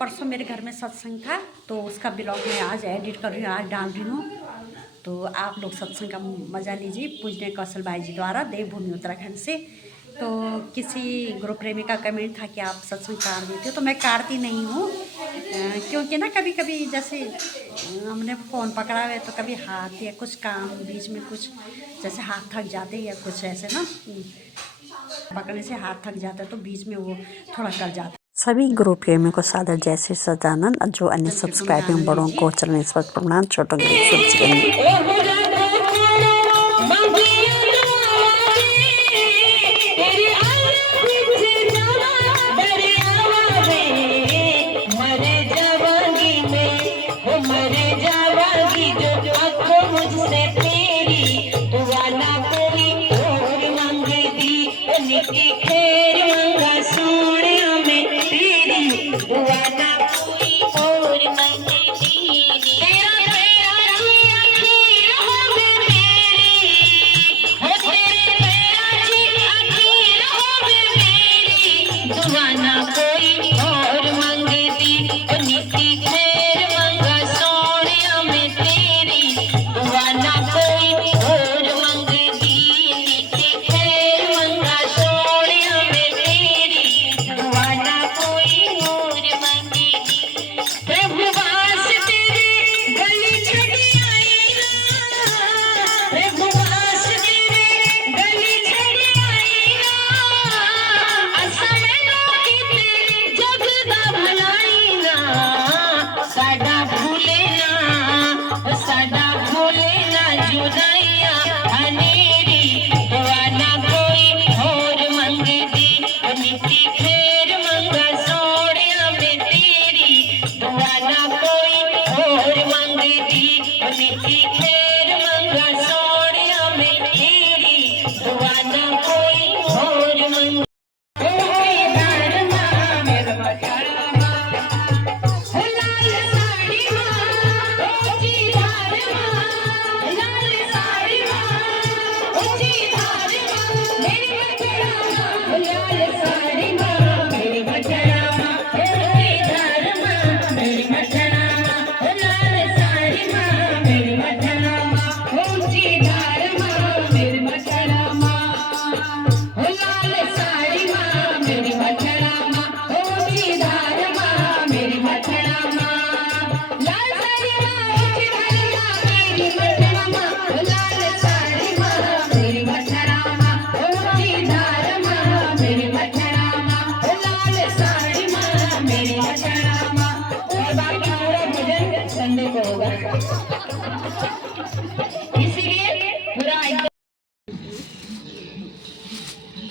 परसों मेरे घर में सत्संग था तो उसका ब्लॉग मैं आज एडिट कर रही हूँ, आज डाल रही हूँ। तो आप लोग सत्संग का मज़ा लीजिए। पूजनीय कौशल भाई जी द्वारा देवभूमि उत्तराखंड से। तो किसी गुरु प्रेमी का कमेंट था कि आप सत्संग काट देते हो, तो मैं काटती नहीं हूँ क्योंकि ना कभी कभी जैसे हमने फ़ोन पकड़ा हुआ है तो कभी हाथ या कुछ काम बीच में कुछ जैसे हाथ थक जाते या कुछ ऐसे ना पकड़ने से हाथ थक जाता है तो बीच में वो थोड़ा कर जाता है। सभी गुरु प्रेमियों को सादर जय श्री सदानंद। जो अन्य सब्सक्राइबिंग बड़ों को चरण इस वक्त प्रणाम, छोटों के लिए शुभ।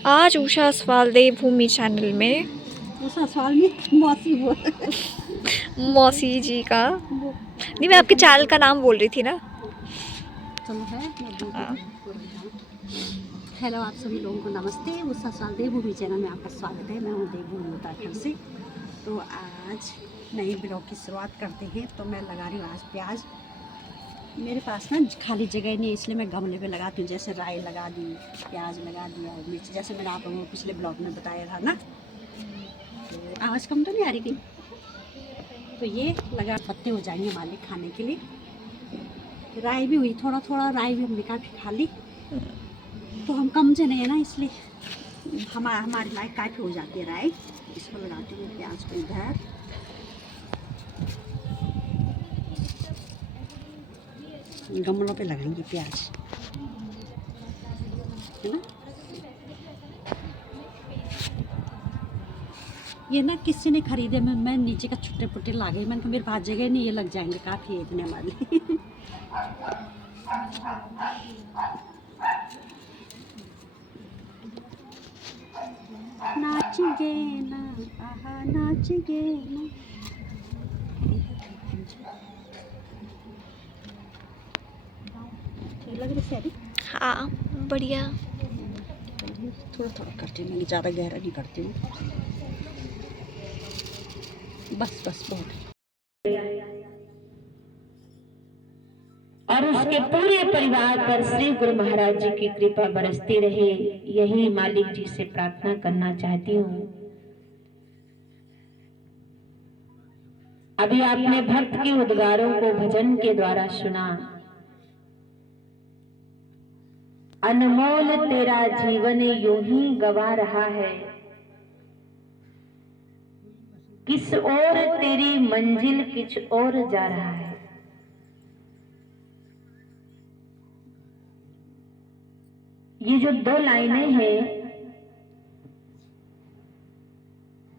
आज उषा सवाल देवभूमि चैनल में उषा सवाल में मौसी मौसी जी का नहीं, मैं आपके चैनल का नाम बोल रही थी ना। चलो है। हेलो आप सभी लोगों को नमस्ते। उषा सवाल देवभूमि चैनल में आपका स्वागत है। मैं हूँ देवभूमि उत्तराखंड से। तो आज नए ब्लॉग की शुरुआत करते हैं। तो मैं लगा रही हूँ आज प्याज। मेरे पास ना खाली जगह नहीं है इसलिए मैं गमले पे लगाती हूँ। जैसे राई लगा दी, प्याज लगा दिया और मिर्च, जैसे मैंने आप लोगों को पिछले ब्लॉग में बताया था ना। तो आवाज़ कम तो नहीं आ रही थी। तो ये लगा पत्ते हो जाएंगे हमारे खाने के लिए। राई भी हुई, थोड़ा थोड़ा राई भी हमने काफ़ी खा ली। तो हम कम से नहीं है ना, इसलिए हमारी लाइफ काफ़ी हो जाती है राई। इसको लगाती हूँ प्याज को इधर। गमलों पे लगाएंगे प्याज, है ना। ये ना किसी ने खरीदे, मैं नीचे का छुट्टे पुट्टे ला गई। मैंने कहा मेरे पास जगह नहीं, ये लग जाएंगे काफ़ी है इतने हमारे लिए। नाचेंगे ना, आहा नाचेंगे ना। लग रही सारी। हाँ बढ़िया। थोड़ा थोड़ा करती हूँ, मैं ज़्यादा गहरा नहीं करती हूँ। बस बस बहुत। और उसके पूरे परिवार पर श्री गुरु महाराज जी की कृपा बरसती रहे, यही मालिक जी से प्रार्थना करना चाहती हूँ। अभी आपने भक्त के उद्गारों को भजन के द्वारा सुना। अनमोल तेरा जीवन यूं ही गवा रहा है, किस ओर तेरी मंजिल किछ और जा रहा है। ये जो दो लाइनें हैं,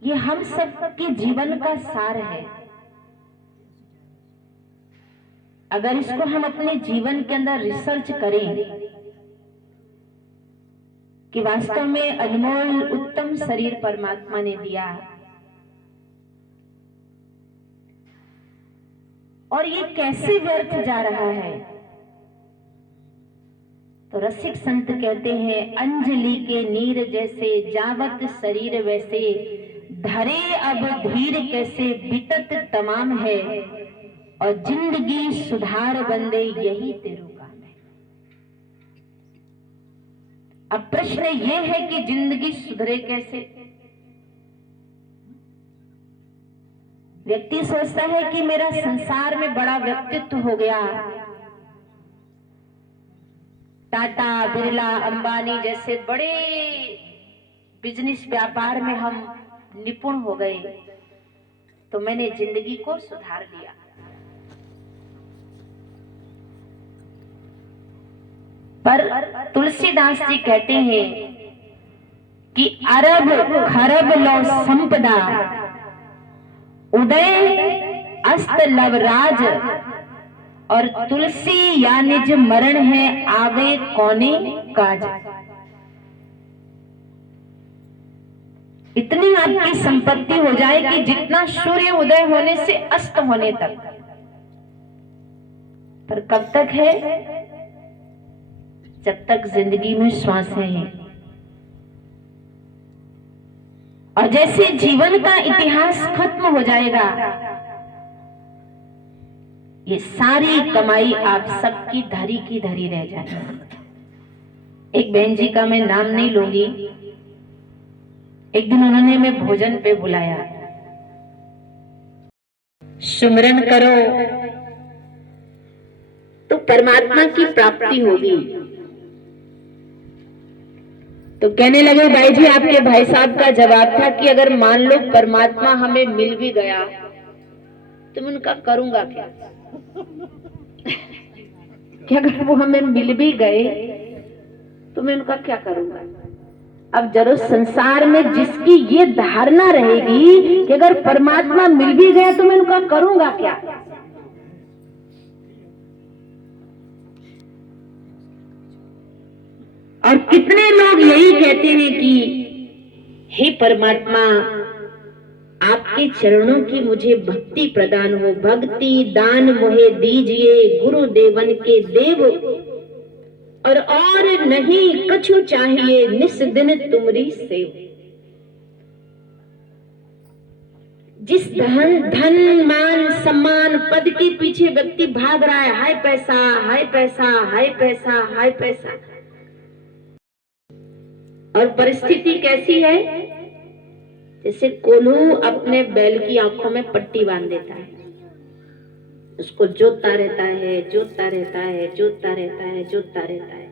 ये हम सबके जीवन का सार है। अगर इसको हम अपने जीवन के अंदर रिसर्च करें कि वास्तव में अनमोल उत्तम शरीर परमात्मा ने दिया और ये कैसे व्यर्थ जा रहा है, तो रसिक संत कहते हैं, अंजलि के नीर जैसे जावत शरीर वैसे, धरे अब धीर कैसे बितत तमाम है, और जिंदगी सुधार बंदे यही तेरो काम है। अब प्रश्न ये है कि जिंदगी सुधरे कैसे। व्यक्ति सोचता है कि मेरा संसार में बड़ा व्यक्तित्व हो गया, टाटा बिरला अंबानी जैसे बड़े बिजनेस व्यापार में हम निपुण हो गए, तो मैंने जिंदगी को सुधार लिया। पर तुलसीदास जी कहते हैं कि अरब खरब लो संपदा, उदय अस्त लवराज, और तुलसी या निज मरण है आवे कौने काज। इतनी आपकी संपत्ति हो जाए कि जितना सूर्य उदय होने से अस्त होने तक, पर कब तक है? जब तक जिंदगी में श्वासें हैं। और जैसे जीवन का इतिहास खत्म हो जाएगा, ये सारी कमाई आप सबकी धरी की धरी रह जाएगी। एक बहन जी का मैं नाम नहीं लूंगी, एक दिन उन्होंने मैं भोजन पे बुलाया, सुमिरन करो तो परमात्मा की प्राप्ति होगी। तो कहने लगे, भाई जी आपके भाई साहब का जवाब था कि अगर मान लो परमात्मा हमें मिल भी गया तो मैं उनका करूंगा क्या? कि अगर वो हमें मिल भी गए तो मैं उनका क्या करूंगा? अब जरूर संसार में जिसकी ये धारणा रहेगी कि अगर परमात्मा मिल भी गया तो मैं उनका करूंगा क्या, और कितने लोग यही कहते हैं कि हे परमात्मा आपके चरणों की मुझे भक्ति प्रदान हो, भक्ति दान मोहे दीजिए गुरु देवन के देव, और नहीं कछु चाहिए निस दिन तुमरी सेव। जिस धन मान सम्मान पद के पीछे व्यक्ति भाग रहा है, हाय पैसा हाय पैसा हाय पैसा हाय पैसा, और परिस्थिति कैसी है? जैसे कोल्हू अपने बैल की आंखों में पट्टी बांध देता है, उसको जोतता रहता है, जोतता रहता है, जोतता रहता है, जोतता रहता है।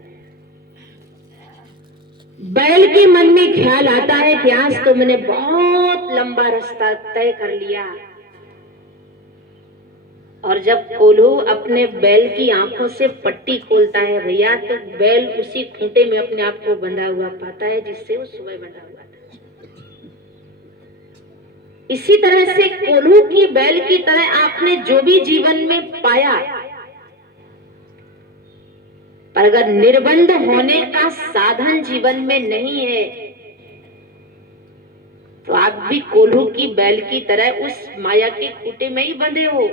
बैल के मन में ख्याल आता है कि आज तो मैंने बहुत लंबा रास्ता तय कर लिया, और जब कोल्हू अपने बैल की आंखों से पट्टी खोलता है भैया, तो बैल उसी खूंटे में अपने आप को बंधा हुआ पाता है जिससे वो सुबह बंधा हुआ था। इसी तरह से कोल्हू की बैल की तरह आपने जो भी जीवन में पाया, पर अगर निर्बंध होने का साधन जीवन में नहीं है तो आप भी कोल्हू की बैल की तरह उस माया के खूंटे में ही बंधे हो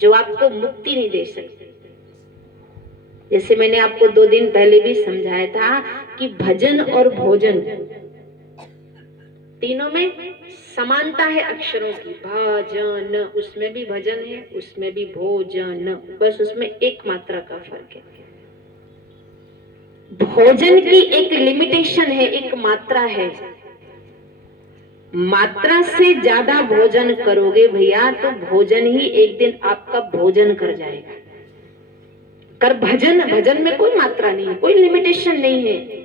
जो आपको मुक्ति नहीं दे सकती। जैसे मैंने आपको 2 दिन पहले भी समझाया था कि भजन और भोजन तीनों में समानता है अक्षरों की। भजन, उसमें भी भजन है, उसमें भी भोजन, बस उसमें एक मात्रा का फर्क है। भोजन की एक लिमिटेशन है, एक मात्रा है, मात्रा से ज्यादा भोजन करोगे भैया तो भोजन ही एक दिन आपका भोजन कर जाएगा। कर भजन, भजन में कोई मात्रा नहीं है, कोई लिमिटेशन नहीं है।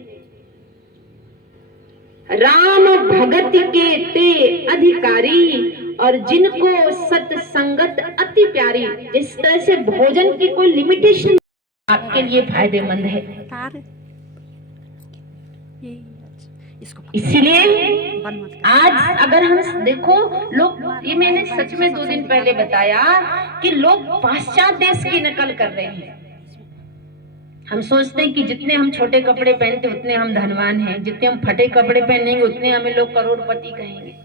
राम भगत के ते अधिकारी और जिनको सत्संगत अति प्यारी। जिस तरह से भोजन की कोई लिमिटेशन आपके लिए फायदेमंद है, इसको इसीलिए बंद मत कर। आज अगर हम देखो लोग, ये मैंने सच में 2 दिन पहले बताया कि लोग पाश्चात्य देश की नकल कर रहे हैं। हम सोचते हैं कि जितने हम छोटे कपड़े पहनते उतने हम धनवान हैं, जितने हम फटे कपड़े पहनेंगे उतने हमें लोग करोड़पति कहेंगे।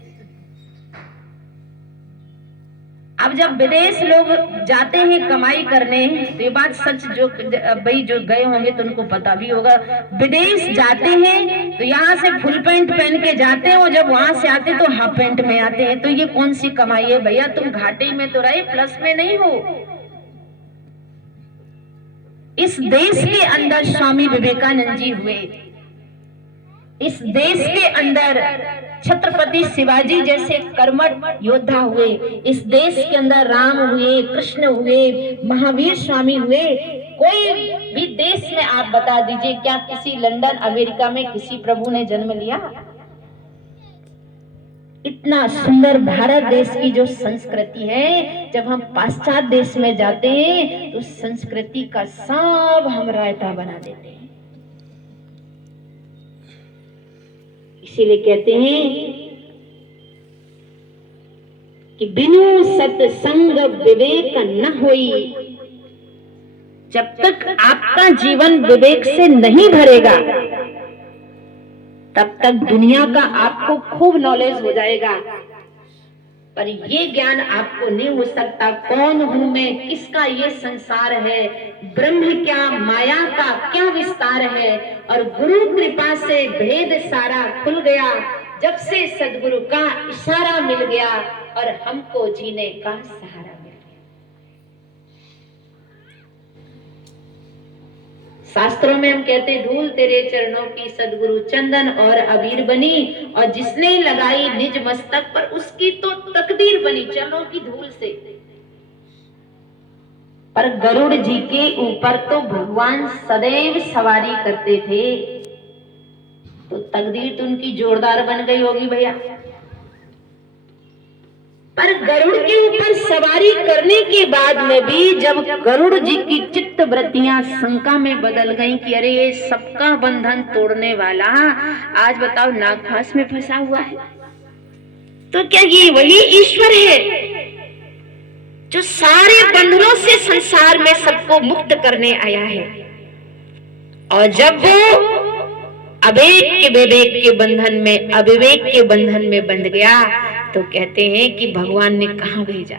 अब जब विदेश लोग जाते हैं कमाई करने, तो ये बात सच, जो भाई जो गए होंगे तो उनको पता भी होगा, विदेश जाते हैं तो यहाँ से फुल पैंट पहन के जाते हैं, और जब वहां से आते तो हाफ पैंट में आते हैं। तो ये कौन सी कमाई है भैया? तुम घाटे में तो रहे, प्लस में नहीं हो। इस देश के अंदर स्वामी विवेकानंद जी हुए, इस देश के अंदर छत्रपति शिवाजी जैसे कर्मठ योद्धा हुए, इस देश के अंदर राम हुए, कृष्ण हुए, महावीर स्वामी हुए। कोई भी देश में आप बता दीजिए, क्या किसी लंदन अमेरिका में किसी प्रभु ने जन्म लिया? इतना सुंदर भारत देश की जो संस्कृति है, जब हम पाश्चात्य देश में जाते हैं तो संस्कृति का सब हम रायता बना देते हैं। इसीलिए कहते हैं कि बिनु सत्संग विवेक न होई। जब तक आपका जीवन विवेक से नहीं भरेगा, तब तक दुनिया का आपको खूब नॉलेज हो जाएगा, पर ये ज्ञान आपको नहीं हो सकता। कौन हूं मैं, किसका ये संसार है, ब्रह्म क्या, माया का क्या विस्तार है। और गुरु कृपा से भेद सारा खुल गया, जब से सदगुरु का इशारा मिल गया और हमको जीने का सहारा मिल गया। शास्त्रों में हम कहते, धूल तेरे चरणों की सदगुरु चंदन और अबीर बनी, और जिसने लगाई निज मस्तक पर उसकी तो तकदीर बनी चरणों की धूल से। पर गरुड़ जी के ऊपर तो भगवान सदैव सवारी करते थे, तो तकदीर तो उनकी जोरदार बन गई होगी भैया। पर गरुड़ के ऊपर सवारी करने के बाद में भी जब गरुड़ जी की चित्त वृत्तियां शंका में बदल गईं कि अरे ये सबका बंधन तोड़ने वाला आज बताओ नागफांस में फंसा हुआ है, तो क्या ये वही ईश्वर है जो सारे बंधनों से संसार में सबको मुक्त करने आया है? और जब वो अवेक के विवेक के बंधन में, अविवेक के बंधन में बंध गया, तो कहते हैं कि भगवान ने कहां भेजा?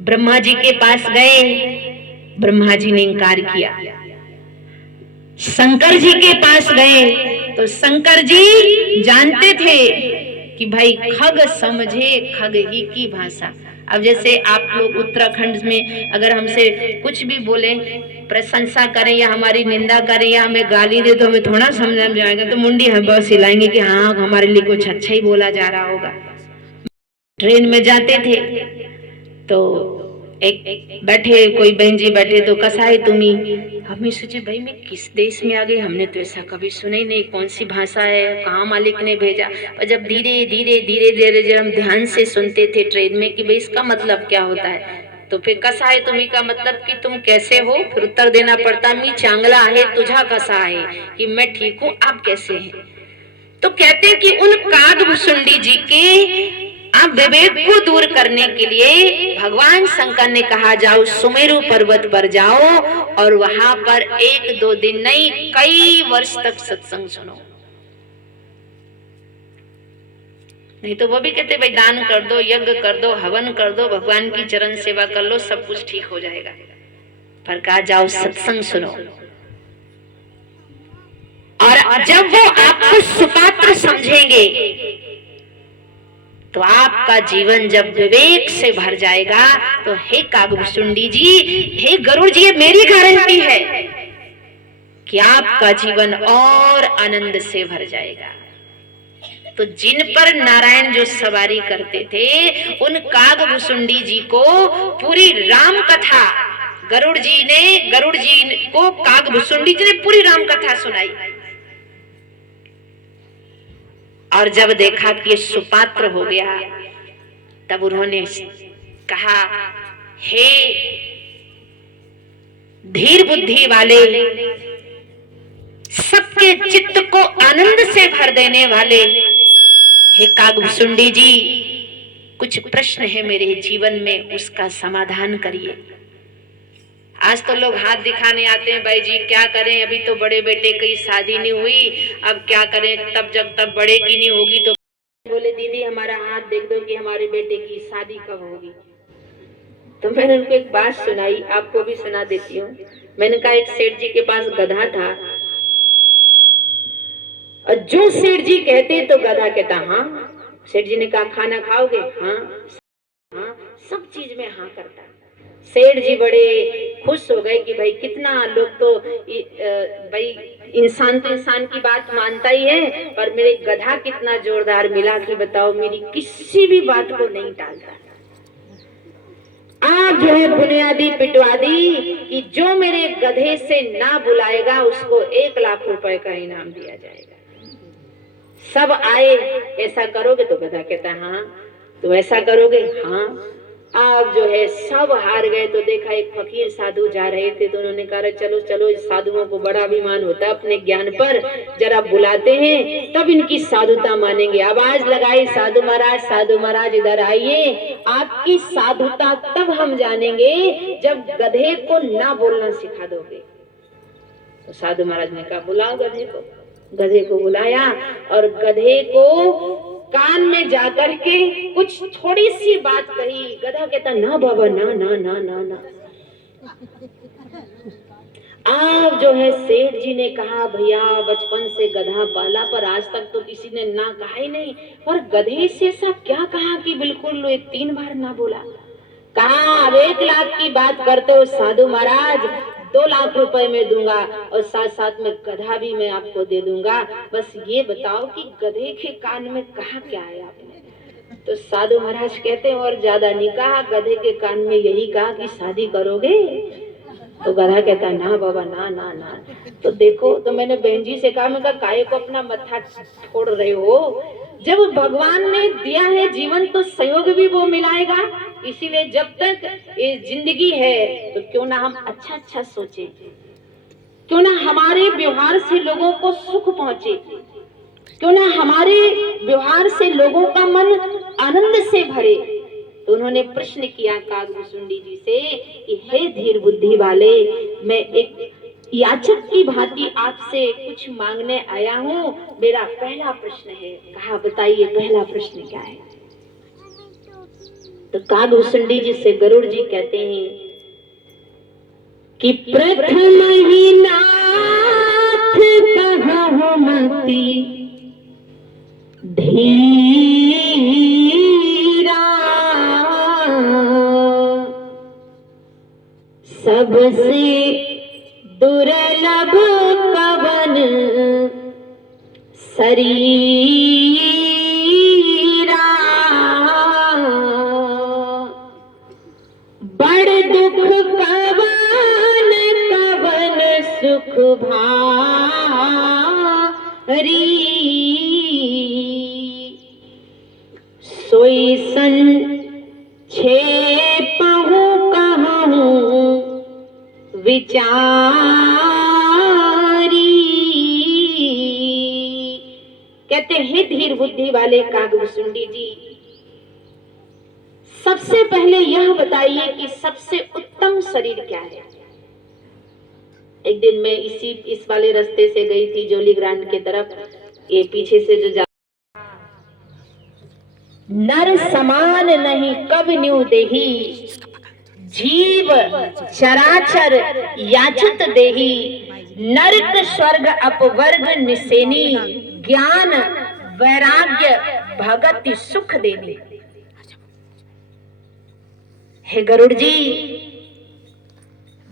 ब्रह्मा जी के पास गए, ब्रह्मा जी ने इंकार किया। शंकर जी के पास गए तो शंकर जी जानते थे कि भाई खग समझे खग ही की भाषा। अब जैसे आप लोग उत्तराखंड में अगर हमसे कुछ भी बोले, प्रशंसा करें या हमारी निंदा करें या हमें गाली दे, तो हमें थोड़ा समझ में आएगा, तो मुंडी हम बस हिलाएंगे कि हाँ हमारे लिए कुछ अच्छा ही बोला जा रहा होगा। ट्रेन में जाते थे तो एक बैठे, कोई बहन जी बैठे तो कसा है तुम्ही? हमें सोचे भाई मैं किस देश में आ गई, हमने तो ऐसा कभी सुना ही नहीं, कौन सी भाषा है, कहाँ मालिक ने भेजा। और जब धीरे धीरे धीरे धीरे जब हम ध्यान से सुनते थे ट्रेन में कि भाई इसका मतलब क्या होता है, तो फिर कसा है तुम्ही का मतलब कि तुम कैसे हो, फिर उत्तर देना पड़ता मी चांगला है तुझा कसा है, कि मैं ठीक हूँ आप कैसे हैं। तो कहते हैं कि उन कागभुसुंडी जी के आप विवेक को दूर करने के लिए भगवान शंकर ने कहा जाओ सुमेरु पर्वत पर जाओ और वहां पर 1-2 दिन नहीं कई वर्ष तक सत्संग सुनो। नहीं तो वो भी कहते भाई दान कर दो, यज्ञ कर दो, हवन कर दो, भगवान की चरण सेवा कर लो, सब कुछ ठीक हो जाएगा। पर कहा जाओ सत्संग सुनो। और जब वो आपको सुपात्र समझेंगे तो आपका जीवन जब विवेक से भर जाएगा, तो हे कागभुसुंडी जी, हे गरुड़ जी, मेरी गारंटी है कि आपका जीवन और आनंद से भर जाएगा। तो जिन पर नारायण जो सवारी करते थे उन कागभुसुंडी जी को पूरी राम कथा गरुड़ जी को कागभुसुंडी जी ने पूरी राम कथा सुनाई। और जब देखा कि ये सुपात्र हो गया तब उन्होंने कहा, हे धीर बुद्धि वाले, सबके चित्त को आनंद से भर देने वाले, हे कागभुसुंडी जी, कुछ प्रश्न है मेरे जीवन में, उसका समाधान करिए। आज तो लोग हाथ दिखाने आते हैं, भाई जी क्या करें, अभी तो बड़े बेटे की शादी नहीं हुई, अब क्या करें, तब जब तक बड़े की नहीं होगी तो बोले दीदी हमारा हाथ देख दो कि हमारे बेटे की शादी कब होगी। तो मैंने उनको एक बात सुनाई, आपको भी सुना देती हूँ। मैंने कहा एक सेठ जी के पास गधा था और जो सेठ जी कहते तो गधा कहता हाँ। सेठ जी ने कहा खाना खाओगे? हाँ हाँ, सब चीज में हाँ करता। सेठ जी बड़े खुश हो गए कि भाई कितना लोग तो भाई इंसान तो इंसान की बात मानता ही है, पर मेरे गधा कितना जोरदार मिला कि बताओ मेरी किसी भी बात को नहीं टालता। आप जो है बुनियादी पिटवा दी कि जो मेरे गधे से ना बुलाएगा उसको 1 लाख रुपए का इनाम दिया जाएगा। सब आए, ऐसा करोगे? तो गधा कहता हाँ। तो ऐसा करोगे? हाँ। आप जो है सब हार गए। तो देखा एक फकीर साधु जा रहे थे, तो उन्होंने कहा चलो चलो, साधुओं को बड़ा अभिमान होता है अपने ज्ञान पर, जरा बुलाते हैं तब इनकी साधुता मानेंगे। आवाज लगाई, साधु महाराज इधर आइए, आपकी साधुता तब हम जानेंगे जब गधे को ना बोलना सिखा दोगे। तो साधु महाराज ने कहा बुलाओ गधे को। गधे को बुलाया और गधे को कान में जाकर के कुछ थोड़ी सी बात कही। गधा कहता ना बाबा ना ना ना ना ना। आप जो है सेठ जी ने कहा भैया बचपन से गधा पाला, पर आज तक तो किसी ने ना कहा ही नहीं, पर गधे से ऐसा क्या कहा कि बिल्कुल 3 बार ना बोला। कहा अब 1 लाख की बात करते हो साधु महाराज, 2 लाख रुपए में दूंगा और साथ साथ में गधा भी मैं आपको दे दूंगा, बस ये बताओ कि गधे के कान में कहा क्या है आपने। तो साधु महाराज कहते हैं और ज्यादा नहीं कहा, गधे के कान में यही कहा कि शादी करोगे। तो गधा कहता ना बाबा ना ना ना। तो देखो, तो मैंने बहन जी से कहा, मैं कहा काहे को अपना मत्था फोड़ रहे हो, जब भगवान ने दिया है जीवन तो संयोग भी वो मिलाएगा। इसीलिए जब तक ये जिंदगी है तो क्यों ना हम अच्छा अच्छा सोचे, क्यों ना हमारे व्यवहार से लोगों को सुख पहुंचे, क्यों ना हमारे व्यवहार से लोगों का मन आनंद से भरे। तो उन्होंने प्रश्न किया कागभुसुंडी जी से कि हे धीर बुद्धि वाले, मैं एक याचक की भांति आपसे कुछ मांगने आया हूँ, मेरा पहला प्रश्न है। कहा बताइए पहला प्रश्न क्या है। तो कागभुसुंडी जी से गरुड़ जी कहते हैं कि प्रथम ही नाथ कहु मति धीरा, सबसे दुर्लभ कवन शरीरा, बड़ दुख कवन कवन सुख भारी, सोई संक्षेपहु कहूँ विचारी। कहते हैं धीर बुद्धि वाले कागभुसुंडी जी, सबसे पहले यह बताइए कि सबसे उत्तम शरीर क्या है। एक दिन मैं इस वाले रास्ते से गई थी जोली ग्रांड की तरफ, ये पीछे से जो नर समान नहीं कब न्यू देही, जीव चराचर याचत देही, नरक स्वर्ग अपवर्ग निसेनी, ज्ञान वैराग्य भगति सुख देनी। हे गरुड़ जी,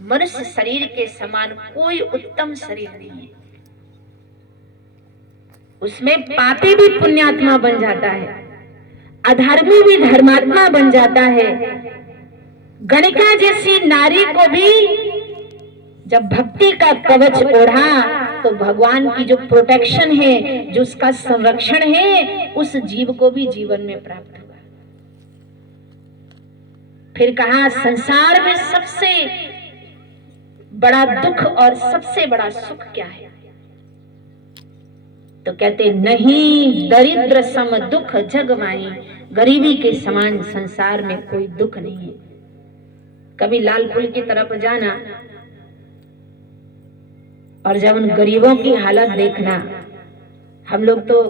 मनुष्य शरीर के समान कोई उत्तम शरीर नहीं है। उसमें पापी भी पुण्यात्मा बन जाता है, अधर्मी भी धर्मात्मा बन जाता है। गणिका जैसी नारी को भी जब भक्ति का कवच ओढ़ा तो भगवान की जो प्रोटेक्शन है, जो उसका संरक्षण है, उस जीव को भी जीवन में प्राप्त हुआ। फिर कहा संसार में सबसे बड़ा दुख और सबसे बड़ा सुख क्या है? तो कहते नहीं दरिद्र सम दुख जग माही, गरीबी के समान संसार में कोई दुख नहीं है। कभी लाल पुल की तरफ जाना और जब उन गरीबों की हालत देखना, हम लोग तो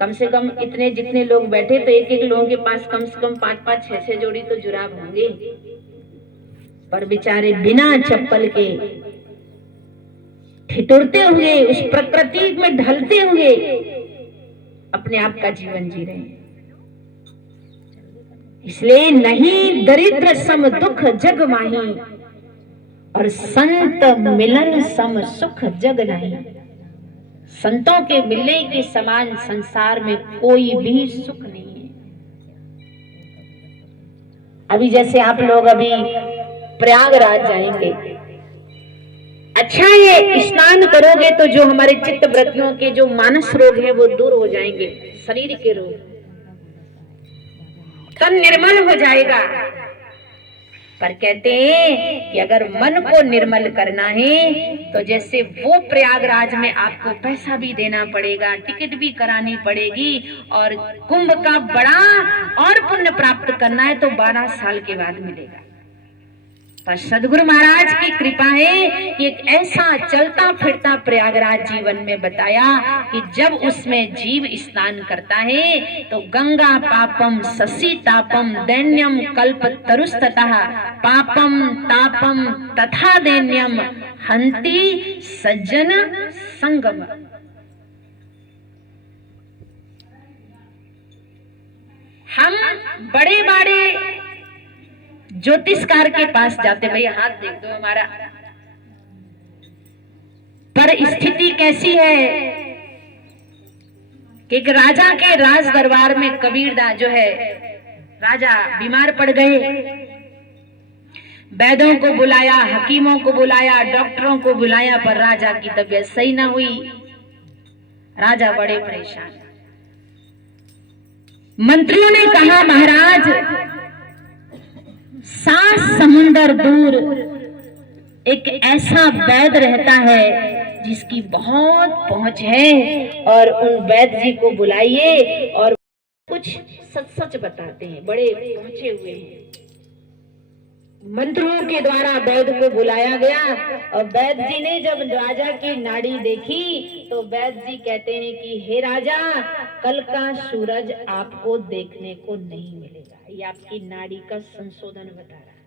कम से कम इतने जितने लोग बैठे तो एक एक लोगों के पास कम से कम 5-5 6-6 जोड़ी तो जुराब होंगे, पर बेचारे बिना चप्पल के ठिठुरते हुए उस प्रकृति में ढलते हुए अपने आप का जीवन जी रहे हैं। इसलिए नहीं दरिद्र सम दुख जग माही, और संत मिलन सम सुख जग नहीं। संतों के मिलने के समान संसार में कोई भी सुख नहीं है। अभी जैसे आप लोग अभी प्रयागराज जाएंगे, अच्छा ये स्नान करोगे तो जो हमारे चित्त वृत्तियों के जो मानस रोग है वो दूर हो जाएंगे, शरीर के रोग, तन निर्मल हो जाएगा। पर कहते हैं कि अगर मन को निर्मल करना है तो जैसे वो प्रयागराज में आपको पैसा भी देना पड़ेगा, टिकट भी करानी पड़ेगी, और कुंभ का बड़ा और पुण्य प्राप्त करना है तो 12 साल के बाद मिलेगा। पर सदगुरु महाराज की कृपा है कि एक ऐसा चलता फिरता प्रयागराज जीवन में बताया कि जब उसमें जीव स्नान करता है तो गंगा पापम ससी तापम दैन्यम कल्प तरुस्ततः पापम तापम तथा दैन्यम हंति सज्जन संगम। हम बड़े बड़े ज्योतिषकार के पास जाते, भैया हाथ देख दो हमारा, पर स्थिति कैसी है कि एक राजा के राज दरबार में कबीरदास जो है राजा बीमार पड़ गए, वैद्यों को बुलाया, हकीमों को बुलाया, डॉक्टरों को बुलाया, पर राजा की तबीयत सही ना हुई। राजा बड़े परेशान। मंत्रियों ने कहा महाराज 7 समुंदर दूर एक ऐसा वैद्य रहता है जिसकी बहुत पहुंच है, और उन वैद्य जी को बुलाइए और कुछ सच सच बताते हैं, बड़े पहुंचे हुए हैं। मंत्रियों के द्वारा वैद्य को बुलाया गया, और वैद्य जी ने जब राजा की नाड़ी देखी तो वैद्य जी कहते हैं कि हे राजा, कल का सूरज आपको देखने को नहीं मिलेगा, ये आपकी नाड़ी का संशोधन बता रहा है।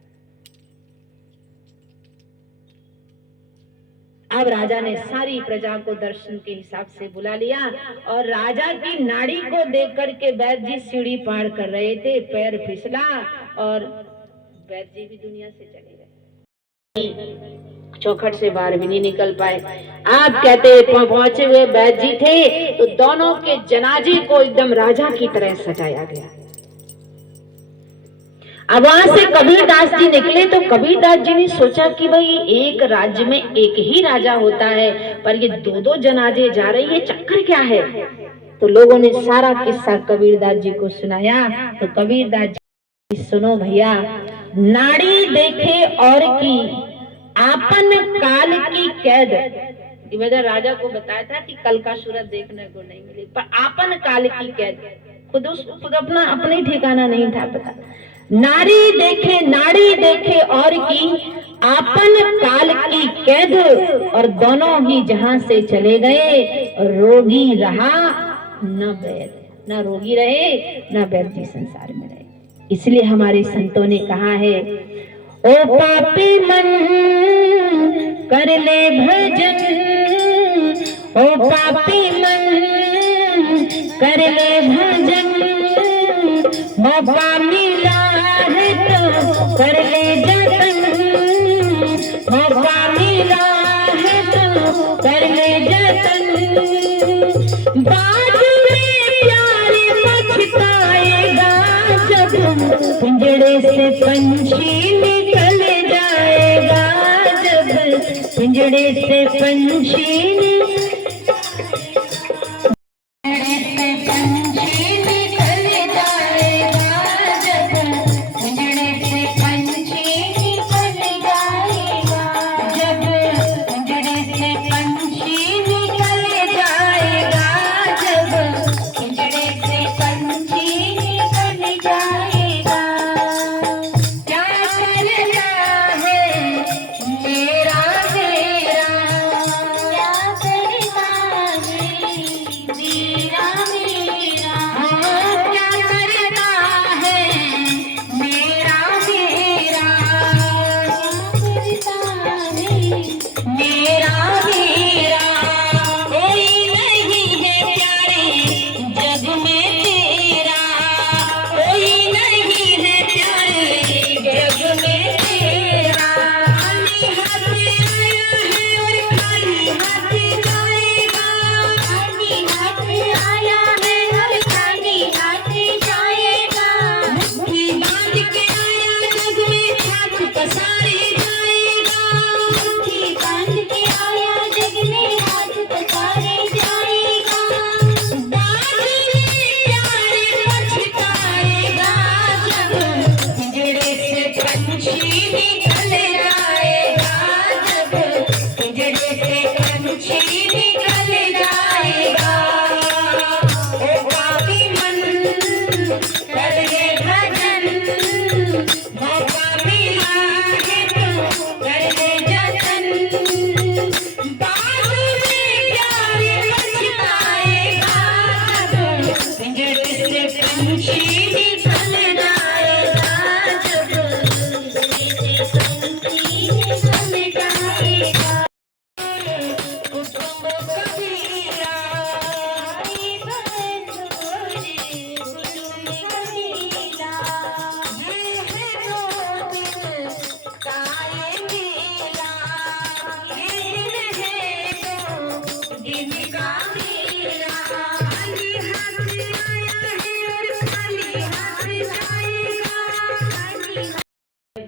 अब राजा ने सारी प्रजा को दर्शन के हिसाब से बुला लिया, और राजा की नाड़ी को देख करके वैद्य जी सीढ़ी पार कर रहे थे, पैर फिसला और वैद्य जी भी दुनिया से चले गए, चौखट से बाहर भी नहीं निकल पाए। आप कहते पहुंचे हुए वैद्य जी थे तो दोनों के जनाजे को एकदम राजा की तरह सजाया गया। अब वहां से कबीरदास जी निकले तो कबीरदास जी ने सोचा कि भाई एक राज्य में एक ही राजा होता है, पर ये 2-2 जनाजे जा रही है, चक्कर क्या है? तो लोगों ने सारा किस्सा कबीरदास जी को सुनाया। तो कबीरदास जी सुनो भैया, नाड़ी देखे और की आपन काल की कैद, वजह राजा को बताया था कि कल का सूरज देखने को नहीं मिले, पर आपन काल की कैद, खुद अपना अपने ठिकाना नहीं था पता। नाड़ी देखे और की आपन काल की कैद, और दोनों ही जहां से चले गए, रोगी रहा न वैद्य, न रोगी रहे न वैद्य जी संसार में रहे। इसलिए हमारे संतों ने कहा है, ओ पापी मन कर ले भजन, ओ पापी मन कर ले भजन, मौका मिला है तो कर ले जतन, मौका मिला है तो कर ले जतन। पिंजड़े से पंछी निकल जाएगा, जब पिंजड़े से पंछी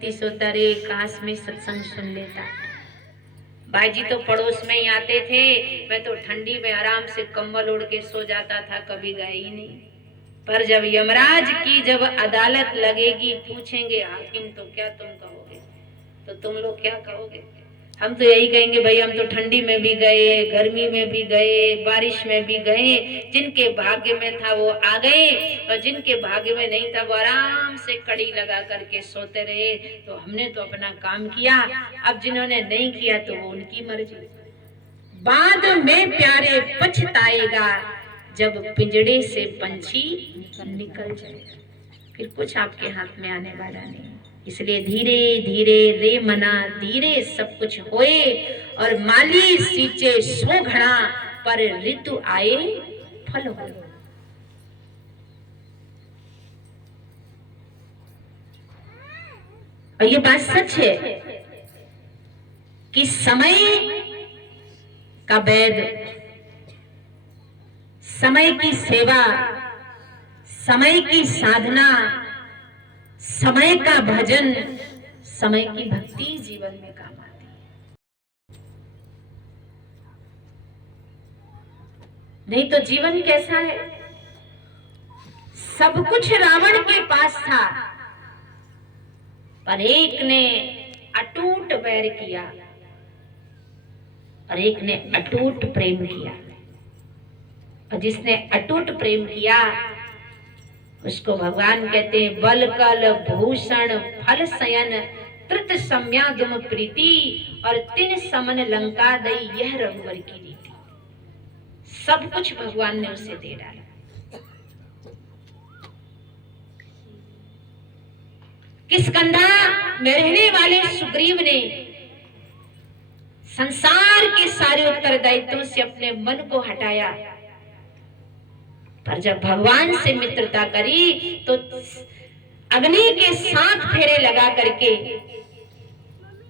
सोता रे काश में सत्संग सुन लेता। भाई जी तो पड़ोस में ही आते थे, मैं तो ठंडी में आराम से कंबल ओढ़ के सो जाता था, कभी गए ही नहीं। पर जब यमराज की जब अदालत लगेगी, पूछेंगे हाकिम तो क्या तुम कहोगे, तो तुम लोग क्या कहोगे? हम तो यही कहेंगे भाई हम तो ठंडी में भी गए, गर्मी में भी गए, बारिश में भी गए, जिनके भाग्य में था वो आ गए और जिनके भाग्य में नहीं था वो आराम से कड़ी लगा करके सोते रहे। तो हमने तो अपना काम किया, अब जिन्होंने नहीं किया तो वो उनकी मर्जी। बाद में प्यारे पछताएगा जब पिंजड़े से पंछी निकल जाएगा, फिर कुछ आपके हाथ में आने वाला नहीं। इसलिए धीरे धीरे रे मना धीरे सब कुछ होए, और माली सींचे सो घड़ा पर ऋतु आए फल हो। और ये बात सच है कि समय का वैद, समय की सेवा, समय की साधना, समय का भजन, समय की भक्ति जीवन में काम आती है। नहीं तो जीवन कैसा है? सब कुछ रावण के पास था, पर एक ने अटूट वैर किया और एक ने अटूट प्रेम किया। और जिसने अटूट प्रेम किया उसको भगवान कहते हैं बल कल भूषण फल शयन तृत सम्यादुम प्रीति, और तिन समन लंका दई यह रघुवर की रीति। सब कुछ भगवान ने उसे दे डाला। किष्किंधा में रहने वाले सुग्रीव ने संसार के सारे उत्तरदायित्वों से अपने मन को हटाया, पर जब भगवान से मित्रता करी तो अग्नि के 7 फेरे लगा करके,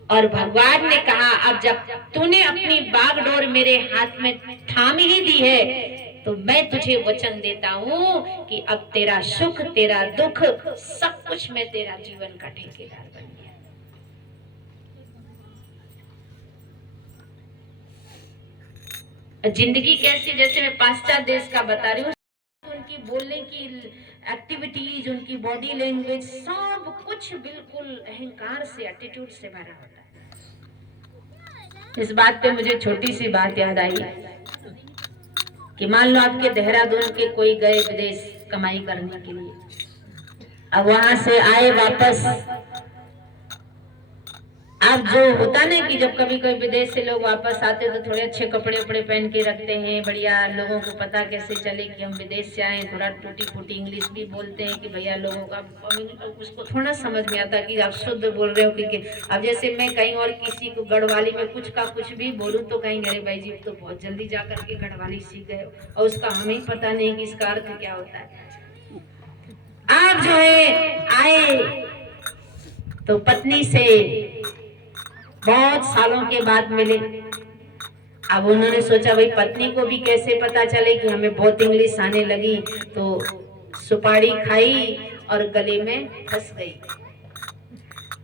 और भगवान ने कहा अब जब तूने अपनी बागडोर मेरे हाथ में थाम ही दी है तो मैं तुझे वचन देता हूँ कि अब तेरा सुख, तेरा दुख, सब कुछ मैं तेरा जीवन का ठेकेदार बन गया। जिंदगी कैसी, जैसे मैं पाश्चात्य देश का बता रही हूँ, उनकी बोलने की एक्टिविटीज, उनकी बॉडी लैंग्वेज, सब कुछ बिल्कुल अहंकार से, एटीट्यूड से भरा होता है। इस बात पे मुझे छोटी सी बात याद आई कि मान लो आपके देहरादून के कोई गए विदेश कमाई करने के लिए, अब वहां से आए वापस, अब जो होता ना कि जब कभी कोई विदेश से लोग वापस आते तो थोड़े अच्छे कपड़े उपड़े पहन के रखते हैं, बढ़िया, लोगों को पता कैसे चले कि हम विदेश से आए, थोड़ा टूटी फूटी इंग्लिश भी बोलते हैं कि भैया लोगों का उसको थोड़ा समझ में आता कि आप शुद्ध बोल रहे हो। क्योंकि अब जैसे मैं कहीं और किसी को गढ़वाली में कुछ का कुछ भी बोलूँ तो कहीं अरे भाई जी तो बहुत जल्दी जा करके गढ़वाली सीख गए और उसका हमें पता नहीं कि इसका अर्थ क्या होता है। आप जो है आए तो पत्नी से बहुत सालों के बाद मिले। अब उन्होंने सोचा भाई पत्नी को भी कैसे पता चले कि हमें बहुत इंग्लिश आने लगी, तो सुपारी खाई और गले में फंस गई।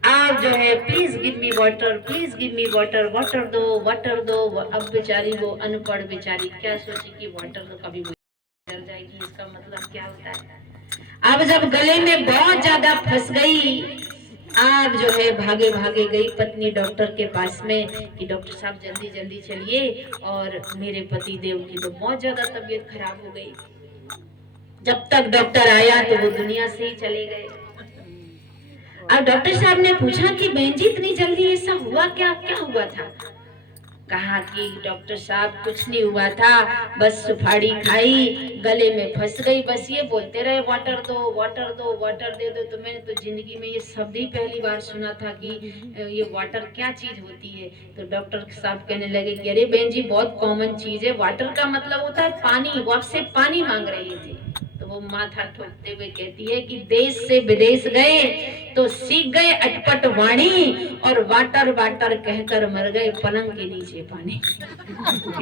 आप जो है please give me water, please give me water, water दो, वाटर दो। अब बेचारी वो अनपढ़ बेचारी क्या सोची कि वाटर तो कभी डर जाएगी, इसका मतलब क्या होता है। अब जब गले में बहुत ज्यादा फंस गई, आप जो है भागे भागे गई पत्नी डॉक्टर के पास में कि डॉक्टर साहब जल्दी जल्दी चलिए, और मेरे पति देव की तो बहुत ज्यादा तबीयत खराब हो गई। जब तक डॉक्टर आया तो वो दुनिया से ही चले गए। अब डॉक्टर साहब ने पूछा कि बहन जी इतनी जल्दी ऐसा हुआ क्या, क्या हुआ था? कहा कि डॉक्टर साहब कुछ नहीं हुआ था, बस सुपारी खाई, गले में फंस गई, बस ये बोलते रहे वाटर दो, वाटर दो, वाटर दे दो। तो मैंने तो जिंदगी में ये शब्द ही पहली बार सुना था कि ये वाटर क्या चीज होती है। तो डॉक्टर साहब कहने लगे कि अरे बहन जी बहुत कॉमन चीज है, वाटर का मतलब होता है पानी, वो आपसे पानी मांग रही थी। तो वो माथा ठोकते हुए कहती है कि देश से विदेश गए तो सीख गए अटपट वाणी, और वाटर वाटर कहकर मर गए पलंग के नीचे पानी।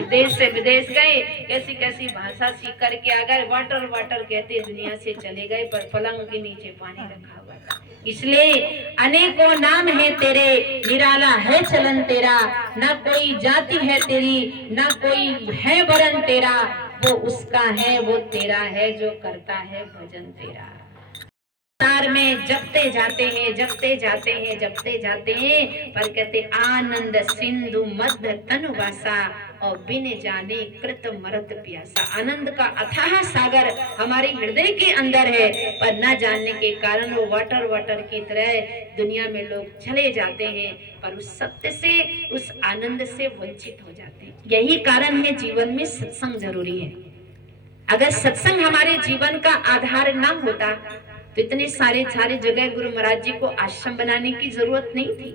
देश से विदेश गए, कैसी कैसी भाषा सीख करके आ गए, वाटर वाटर कहते दुनिया से चले गए, पर पलंग के नीचे पानी रखा हुआ था। इसलिए अनेकों नाम है तेरे, निराला है चलन तेरा, ना कोई जाति है तेरी, ना कोई है वरण तेरा, वो उसका है वो तेरा है जो करता है भजन तेरा। संसार में जपते जाते हैं, जपते जाते हैं, जपते जाते हैं, पर कहते आनंद सिंधु मध्य तनु वासा, और बिन जाने कृत मरत प्यासा। आनंद का अथाह सागर हमारे हृदय के अंदर है, पर न जानने के कारण वो वाटर वाटर की तरह दुनिया में लोग चले जाते हैं, पर उस सत्य से, उस आनंद से वंचित हो जाते हैं। यही कारण है जीवन में सत्संग जरूरी है। अगर सत्संग हमारे जीवन का आधार न होता तो इतने सारे जगह गुरु महाराज जी को आश्रम बनाने की जरूरत नहीं थी।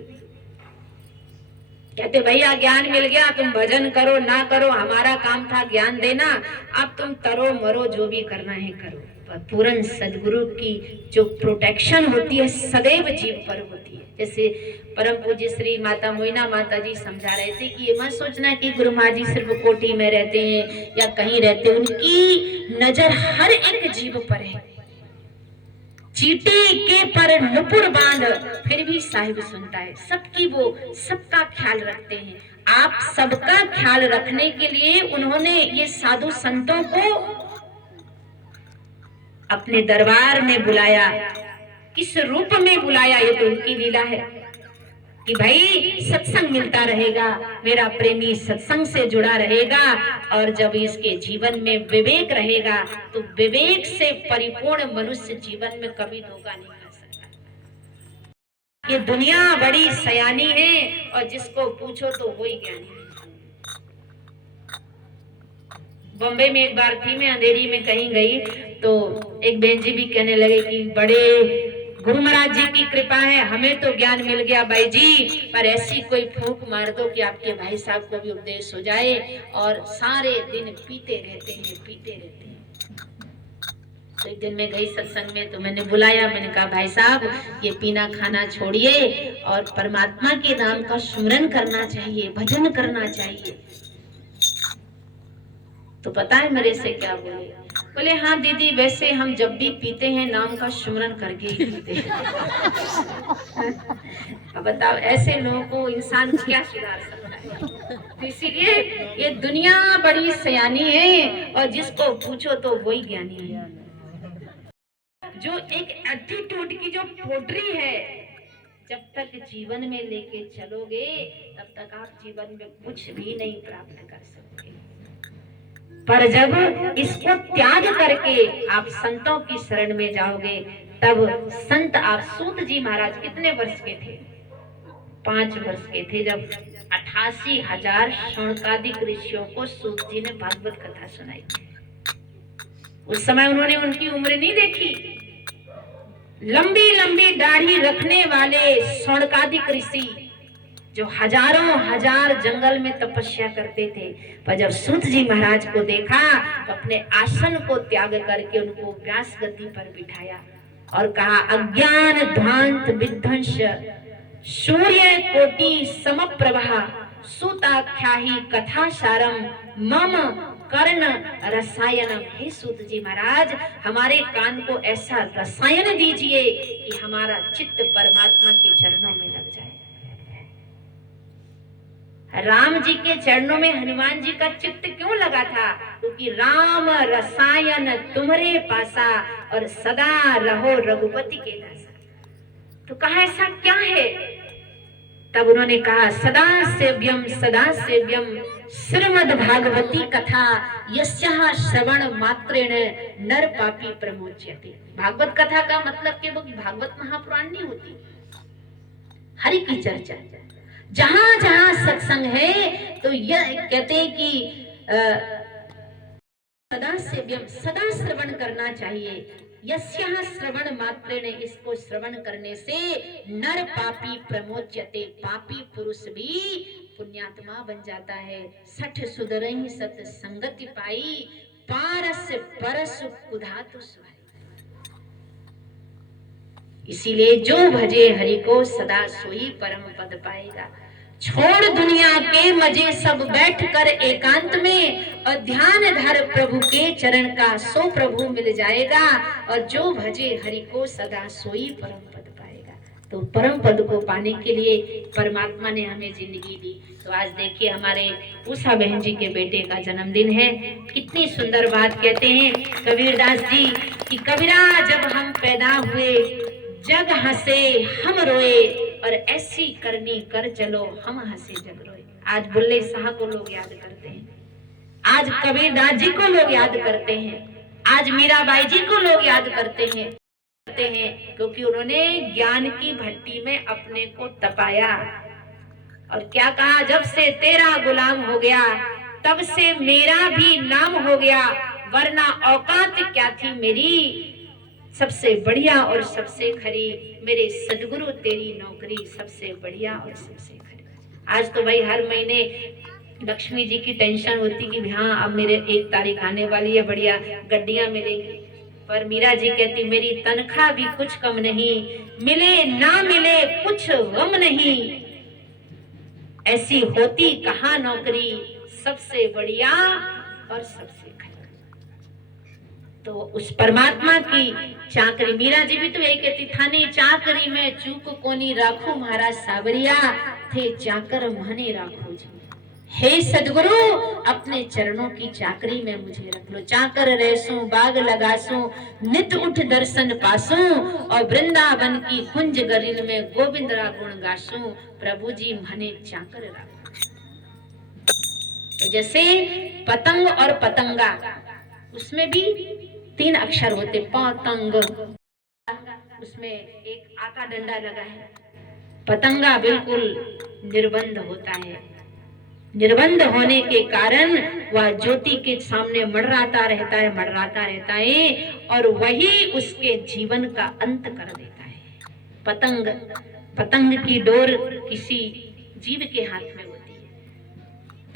कहते भैया ज्ञान मिल गया, तुम भजन करो ना करो, हमारा काम था ज्ञान देना, अब तुम तरो मरो जो भी करना है करो। पर पूर्ण सदगुरु की जो प्रोटेक्शन होती है सदैव जीव पर होती है। जैसे परम पूज्य श्री माता मोइना माता जी समझा रहे थे कि ये मत सोचना कि गुरु महाराज जी सिर्फ कोठी में रहते हैं या कहीं रहते, उनकी नजर हर एक जीव पर है। चींटी के पर नुपुर बांध फिर भी साहिब सुनता है। सबकी वो सबका ख्याल रखते हैं। आप सबका ख्याल रखने के लिए उन्होंने ये साधु संतों को अपने दरबार में बुलाया। किस रूप में बुलाया ये तो उनकी लीला है कि भाई सत्संग मिलता रहेगा, मेरा प्रेमी सत्संग से जुड़ा रहेगा, और जब इसके जीवन में विवेक रहेगा तो विवेक से परिपूर्ण मनुष्य जीवन में कभी धोखा नहीं खा सकता। ये दुनिया बड़ी सयानी है और जिसको पूछो तो वही ज्ञानी है। बॉम्बे में एक बार थी, मैं अंधेरी में कहीं गई तो एक बहन जी भी कहने लगे कि बड़े गुरु महाराज जी की कृपा है, हमें तो ज्ञान मिल गया भाई जी, पर ऐसी कोई फूंक मार दो कि आपके भाई साहब को भी उपदेश हो जाए, और सारे दिन पीते रहते हैं, पीते रहते हैं। तो एक दिन मैं गई सत्संग में तो मैंने बुलाया, मैंने कहा भाई साहब ये पीना खाना छोड़िए और परमात्मा के नाम का स्मरण करना चाहिए, भजन करना चाहिए। तो पता है मेरे से क्या बोले? बोले हाँ दीदी, वैसे हम जब भी पीते हैं नाम का सुमरन करके ही पीते हैं। अब बताओ ऐसे लोगों को इंसान क्या सुधार सकता है? तो इसीलिए ये दुनिया बड़ी सयानी है और जिसको पूछो तो वही ज्ञानी है। जो एक एटीट्यूड की जो पोटरी है, जब तक जीवन में लेके चलोगे तब तक आप जीवन में कुछ भी नहीं प्राप्त कर सकते। पर जब इसको त्याग करके आप संतों की शरण में जाओगे, तब संत आप सूत जी महाराज कितने वर्ष के थे? 5 वर्ष के थे जब 88,000 शौनकादिक ऋषियों को सूत जी ने भागवत कथा सुनाई। उस समय उन्होंने उनकी उम्र नहीं देखी। लंबी लंबी दाढ़ी रखने वाले शौनकादिक ऋषि जो हजारों हजार जंगल में तपस्या करते थे, पर जब सूत जी महाराज को देखा तो अपने आसन को त्याग करके उनको व्यास गद्दी पर बिठाया और कहा, अज्ञान ध्वांत विध्वंस सूर्य कोटि समप्रभा सूताख्याहि कथा सारम मम कर्ण रसायनम। हे सूत जी महाराज, हमारे कान को ऐसा रसायन दीजिए कि हमारा चित्त परमात्मा के चरणों में लग जाए। राम जी के चरणों में हनुमान जी का चित्त क्यों लगा था? क्योंकि राम रसायन तुम्हारे पासा और सदा रहो रघुपति के दासा। तो कहा ऐसा क्या है? तब उन्होंने कहा, सदा सेव्यम श्रीमद् भागवती कथा यस्याः श्रवण मात्रेण नर पापी प्रमोच्यते। भागवत कथा का मतलब केवल भागवत महापुराण नहीं होती, हरि की चर्चा। जहां जहां सत्संग है तो यह कहते हैं कि सदा श्रवण करना चाहिए। यस्याः श्रवण मात्रेण, इसको श्रवण करने से नर पापी प्रमोच्यते, पापी पुरुष भी पुण्यात्मा बन जाता है। 60 सुधरहि सत संगति पाई, पारस परस कुधातु सुहाई। इसीलिए जो भजे हरि को सदा सोई परम पद पाएगा। छोड़ दुनिया के मजे सब बैठ कर एकांत में और ध्यान धर प्रभु के चरण का, सो प्रभु मिल जाएगा। और जो भजे हरि को सदा सोई परम पद पाएगा। तो परम पद को पाने के लिए परमात्मा ने हमें जिंदगी दी। तो आज देखिए हमारे उषा बहन जी के बेटे का जन्मदिन है। कितनी सुंदर बात कहते हैं कबीरदास जी कि कबीरा जब हम पैदा हुए जग हंसे हम रोए, और ऐसी करनी कर चलो हम हंसे जग रोए। आज बुल्ले शाह को लोग याद करते हैं, आज कबीरदास जी को लोग याद करते हैं, आज मीराबाई जी को लोग याद करते हैं क्योंकि उन्होंने ज्ञान की भट्टी में अपने को तपाया। और क्या कहा, जब से तेरा गुलाम हो गया तब से मेरा भी नाम हो गया, वरना औकात क्या थी मेरी। सबसे बढ़िया और सबसे खरी मेरे सदगुरु तेरी नौकरी, सबसे बढ़िया और सबसे खरी। आज तो भाई हर महीने लक्ष्मी जी की टेंशन होती कि हाँ अब मेरे 1 तारीख आने वाली है, बढ़िया गड्डियां मिलेंगी। पर मीरा जी कहती मेरी तनख्वाह भी कुछ कम नहीं, मिले ना मिले कुछ गम नहीं, ऐसी होती कहाँ नौकरी, सबसे बढ़िया और सबसे खरी। तो उस परमात्मा की चाकरी, मीरा जी भी तो यही कहती, थानी चाकरी में चूक कोनी राखो महाराज सावरिया, थे चाकर माने राखो जी। हे सदगुरु अपने चरणों की चाकरी में मुझे रख लो, चाकर रहसूं बाग लगासूं नित उठ दर्शन पासूं, और वृंदावन की कुंज गरिल में गोविंद रा गुण गासूं, प्रभु जी मने चाकर राखो। तो जैसे पतंग और पतंगा, उसमें भी 3 अक्षर होते, पतंग, उसमें एक आका डंडा लगा है। पतंगा बिल्कुल निर्बंध होता है, निर्बंध होने के कारण वह ज्योति के सामने मंडराता रहता है और वही उसके जीवन का अंत कर देता है। पतंग की डोर किसी जीव के हाथ में होती है,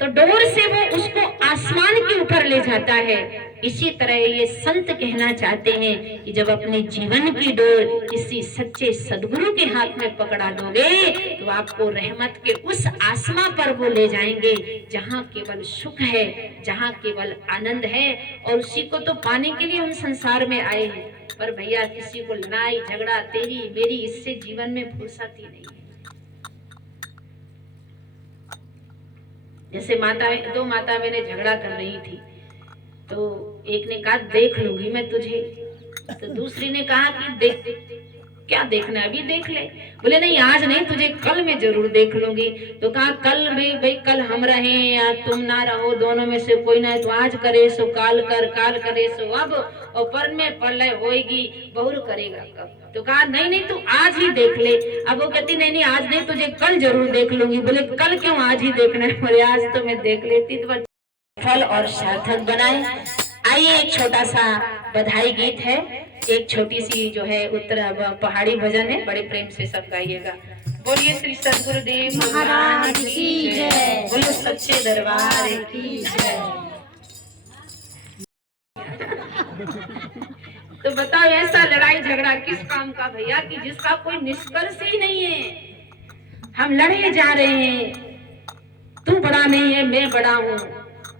तो डोर से वो उसको आसमान के ऊपर ले जाता है, इसी तरह ये संत कहना चाहते हैं कि जब अपने जीवन की डोर किसी सच्चे सदगुरु के हाथ में पकड़ा दोगे तो आपको रहमत के उस आसमां पर वो ले जाएंगे जहाँ केवल सुख है, जहाँ केवल आनंद है। और उसी को तो पाने के लिए हम संसार में आए हैं। पर भैया किसी को लड़ाई झगड़ा तेरी मेरी इससे जीवन में फुर्सत ही नहीं है। जैसे दो माता मैंने झगड़ा कर रही थी, तो एक ने कहा देख लूंगी मैं तुझे, तो दूसरी ने कहा कि देख क्या देखना है, अभी देख ले। बोले नहीं आज नहीं, तुझे कल मैं जरूर देख लूंगी। तो कहा कल में भाई कल हम रहे या तुम ना रहो, दोनों में से कोई ना है, तो आज करे सो काल कर, काल करे सो अब, और पर में प्रलय होएगी बहुर करेगा कब। तो कहा नहीं नहीं तू आज ही देख ले। अब वो कहती नहीं नहीं आज नहीं, तुझे कल जरूर देख लूंगी। बोले कल क्यों, आज ही देखना है। बोले आज तो मैं देख लेती तो फल और सार्थक बनाए। आइए एक छोटा सा बधाई गीत है, एक छोटी सी जो है उत्तर पहाड़ी भजन है, बड़े प्रेम से सब गाइएगा। बोलिए श्री सद्गुरुदेव महाराज की जय, बोलो सच्चे दरबार की जय। तो बताओ ऐसा लड़ाई झगड़ा किस काम का भैया कि जिसका कोई निष्कर्ष ही नहीं है। हम लड़े जा रहे हैं, तू बड़ा नहीं है मैं बड़ा हूँ,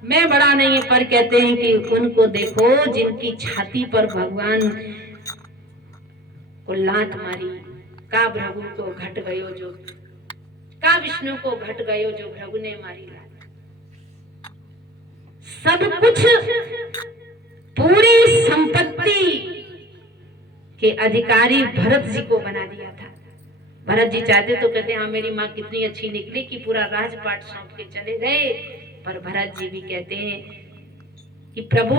मैं बड़ा नहीं है। पर कहते हैं कि उनको देखो जिनकी छाती पर भगवान को लात मारी, का भृगु को घट गयो जो, का विष्णु को घट गयो जो भृगु ने मारी लात। सब कुछ पूरी संपत्ति के अधिकारी भरत जी को बना दिया था। भरत जी चाहते तो कहते हाँ मेरी माँ कितनी अच्छी निकली कि पूरा राजपाट सौंप के चले गए। पर भरत जी भी कहते हैं कि प्रभु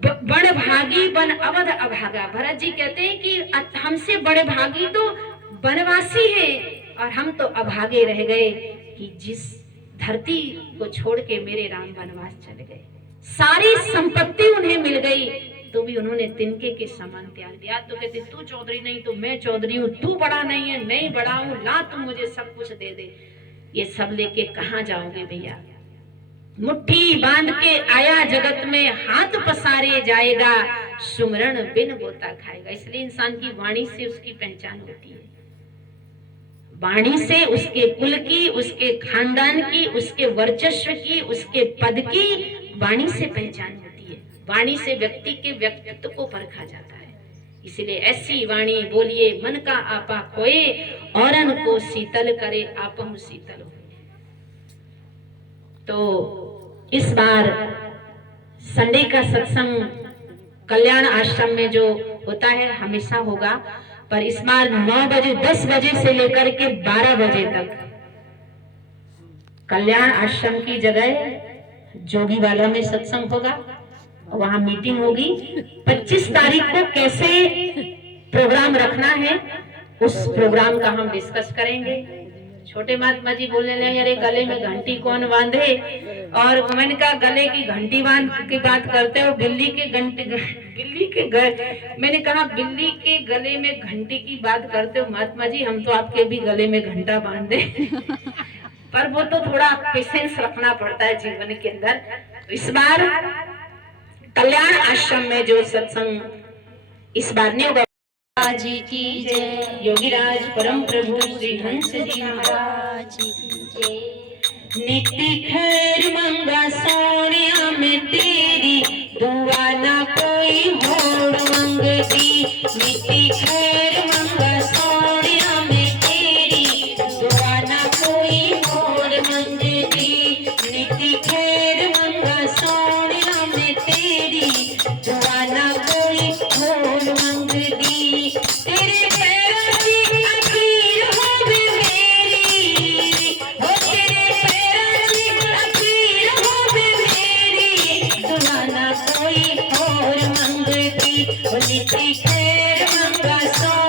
बड़ भागी बन अवध अभागा। भरत जी कहते हैं कि हमसे बड़े भागी तो वनवासी है और हम तो अभागे रह गए कि जिस धरती को छोड़ के मेरे राम वनवास चले गए। सारी संपत्ति उन्हें मिल गई तो भी उन्होंने तिनके के समान त्याग दिया। तो कहते तू चौधरी नहीं तो मैं चौधरी हूँ, तू बड़ा नहीं है मैं बड़ा हूँ, ला तू मुझे सब कुछ दे दे। ये सब लेके कहाँ जाओगे भैया। मुट्ठी बांध के आया जगत में, हाथ पसारे जाएगा, सुमरण बिन गोता खाएगा। इसलिए इंसान की वाणी से उसकी पहचान होती है। वाणी से उसके कुल की, उसके खानदान की, उसके वर्चस्व की, उसके पद की वाणी से पहचान होती है। वाणी से व्यक्ति के व्यक्तित्व को परखा जाता है। इसलिए ऐसी वाणी बोलिए मन का आपा खोए, औरन को शीतल करे आपहु शीतल हो। तो इस बार संडे का सत्संग कल्याण आश्रम में जो होता है हमेशा होगा, पर इस बार 9 बजे 10 बजे से लेकर के 12 बजे तक कल्याण आश्रम की जगह जोगीवाला में सत्संग होगा। वहां मीटिंग होगी। 25 तारीख को कैसे प्रोग्राम रखना है उस प्रोग्राम का हम डिस्कस करेंगे। छोटे महात्मा जी बोलने लगे अरे गले में घंटी कौन बांधे, और मैंने कहा गले की घंटी बांध की बात करते हो, मैंने कहा बिल्ली के गले में घंटी की बात करते हो महात्मा जी, हम तो आपके भी गले में घंटा बांध दे। पर वो तो थोड़ा पेशेंस रखना पड़ता है जीवन के अंदर। तो इस बार कल्याण आश्रम में जो सत्संग इस बार नहीं होगा। जी की जय। योगीराज परम प्रभु श्री हंस जी महाराज की जय। नित्य खैर मंगा सोनिया में तेरी, दुआ ना कोई होड़ मंगती। नित्य खैर मंगा सोनिया में तेरी, दुआ ना कोई होड़ मंगती। नित्य खैर मंगा सोनिया में तेरी, दुआ ना कोई होड़ मंगती। खैर मंगा सो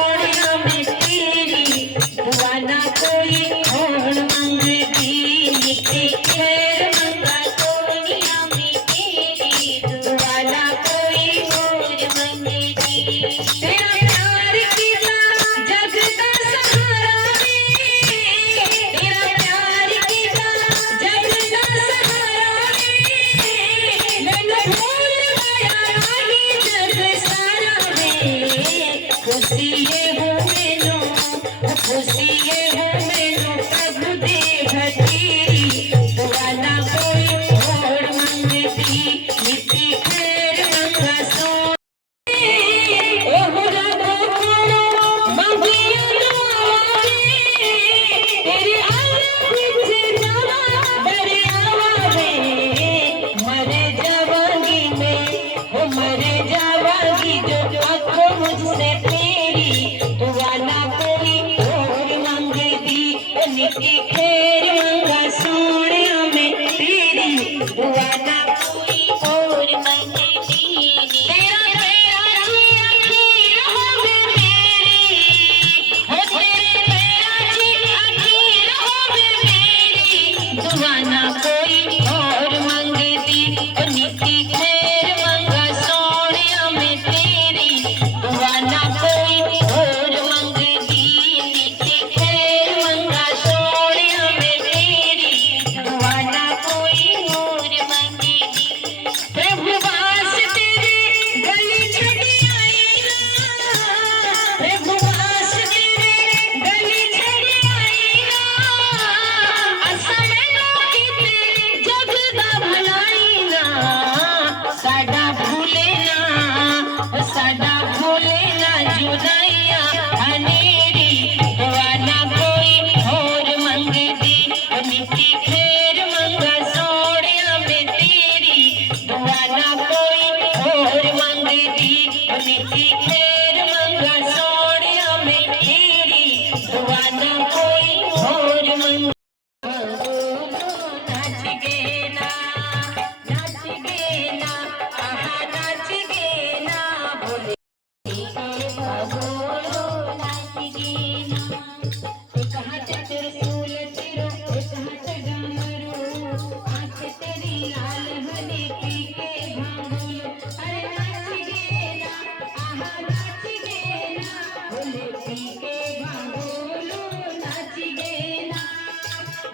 के भागोलो नाच गे ना,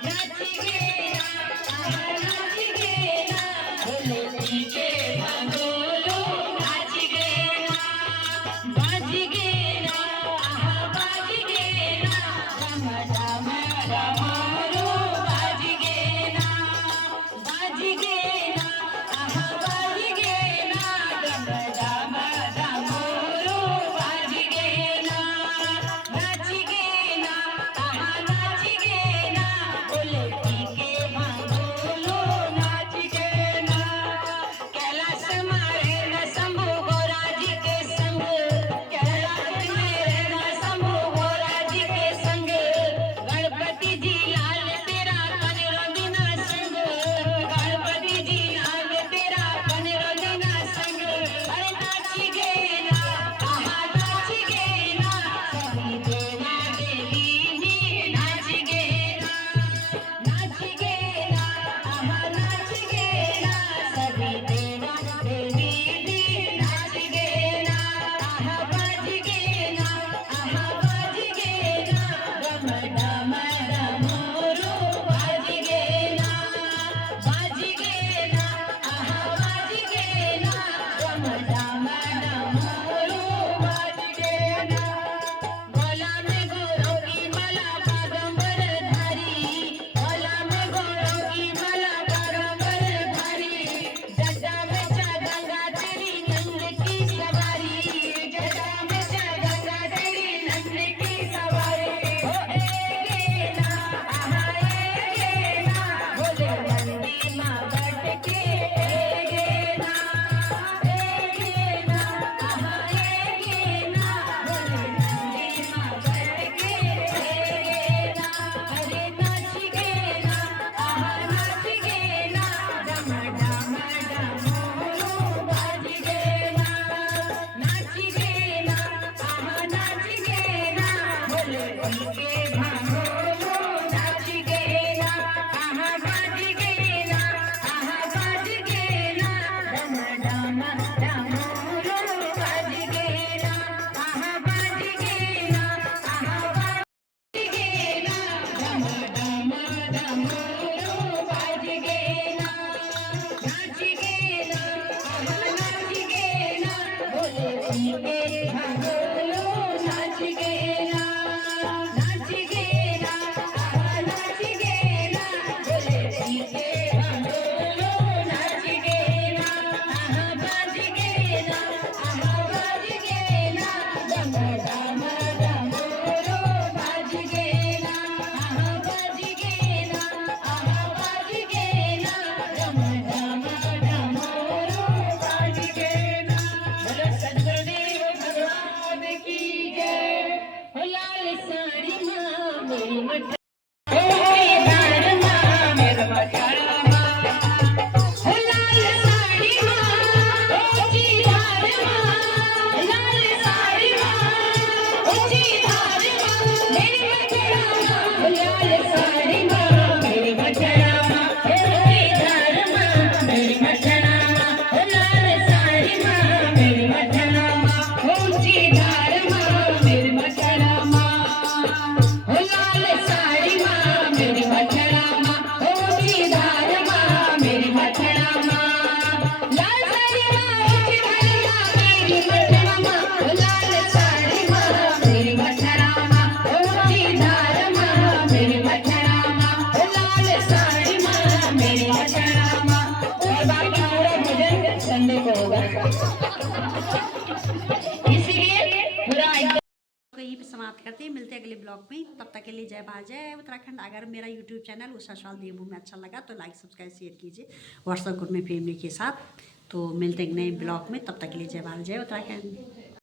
नाच गे ना, आहा नाच गे ना, बोले पी के भागोलो नाच गे ना, बाज गे ना, आहा बाज गे ना, डम डम डमरू बाज गे ना, बाज गे ना, आहा बाज गे ना, डम डम डमरू बाज गे ना, नाच गे ना, आहा नाच गे ना, बोले पी के भागोलो नाच गे ना, कैलाश मारे न शंभु गोराज के संग, कैलाश मारे न शंभु गोराज के संग, गणपति जी लाल तेरा कनरोदिना संग, गणपति जी लाल तेरा कनरोदिना संग, अरे नाच गे ना, आहा नाच गे ना, सभी देवा देवी भी नाच गे ना, नाच गे ना, आहा नाच गे ना, सभी देवा देवी भी नाच गे ना, आहा बाज गे ना, आहा बाज गे ना, डम डम डमरू बाज गे ना, बाज गे ना, आहा बाज गे ना, डम डम डमरू बाज गे ना, गला में गोरों की माला बागंबर धारी, गला में गोरों की माला बागंबर धारी, जटा में गंगा तेरी नंद की सवारी, जटा में गंगा तेरी नंद की सवारी, ओ ए गे ना, आहा ए गे ना, बोले नंदी माँ बैठ के ए गे ना, ए गे ना, आहा ए गे ना, बोले नंदी माँ बैठ के ए गे ना, अरे नाच गे ना, आहा नाच गे ना, डम डम डमरू बाज गे ना, नाच गे ना, आहा नाच गे ना, बोले पी के भागोलो नाच गे ना, आहा बाज गे ना, आहा बाज गे ना, डम डम डमरू बाज गे ना, आहा बाज गे ना, आहा बाज गे ना, डम डम डमरू बाज गे ना, नाच गे ना, आहा नाच गे ना, बोले पी के भागोलो नाच गे ना, नाच गे ना, आहा नाच गे ना, बोले पी के भागोलो नाच गे ना, आहा बाज गे ना, आहा बाज गे ना, डम डम डमरू बाज गे ना, आहा बाज गे ना, आहा बाज गे ना, डम डम डमरू बाज गे ना, बोलो सद्गुरुदेव भगवान की जय, हो लाल साड़ी माँ मेरी मठ, हो केदार माँ मेरा मठारा माँ, हो लाल साड़ी माँ, हो चीधार माँ, लाल साड़ी माँ, हो चीधार माँ, मेरी मठड़ा माँ, हो लाल साड़ी माँ मेरी मठड़ा माँ, हो केदार माँ मेरी मठड़ा माँ, हो लाल साड़ी माँ मेरी मठड़ा माँ, हो चीधार माँ मेरी मठड़ा माँ, हो लाल साड़ी माँ मेरी मठड़ा माँ, हो चीधार माँ मेरी मठड़ा माँ, लाल साड़ी माँ हो चीधार माँ मेरी मठड़ा माँ, हो लाल साड़ी माँ मेरी मठड़ा माँ, हो चीधार माँ मेरी मठड़ा माँ, हो लाल साड़ी माँ मेरी मठड़ा माँ, और बाकी पूरा भजन संडे को होगा, इसीलिए पूरा को यहीं पे समाप्त करते हैं, मिलते हैं अगले ब्लॉग में, तब तक के लिए जय भारत जय उत्तराखंड। अगर मेरा यूट्यूब चैनल उषा शाल देवभूमि अच्छा लगा तो लाइक सब्सक्राइब शेयर कीजिए व्हाट्सएप ग्रुप में फैमिली के साथ। तो मिलते हैं नए ब्लॉग में, तब तक के लिए जय भारत जय उत्तराखंड।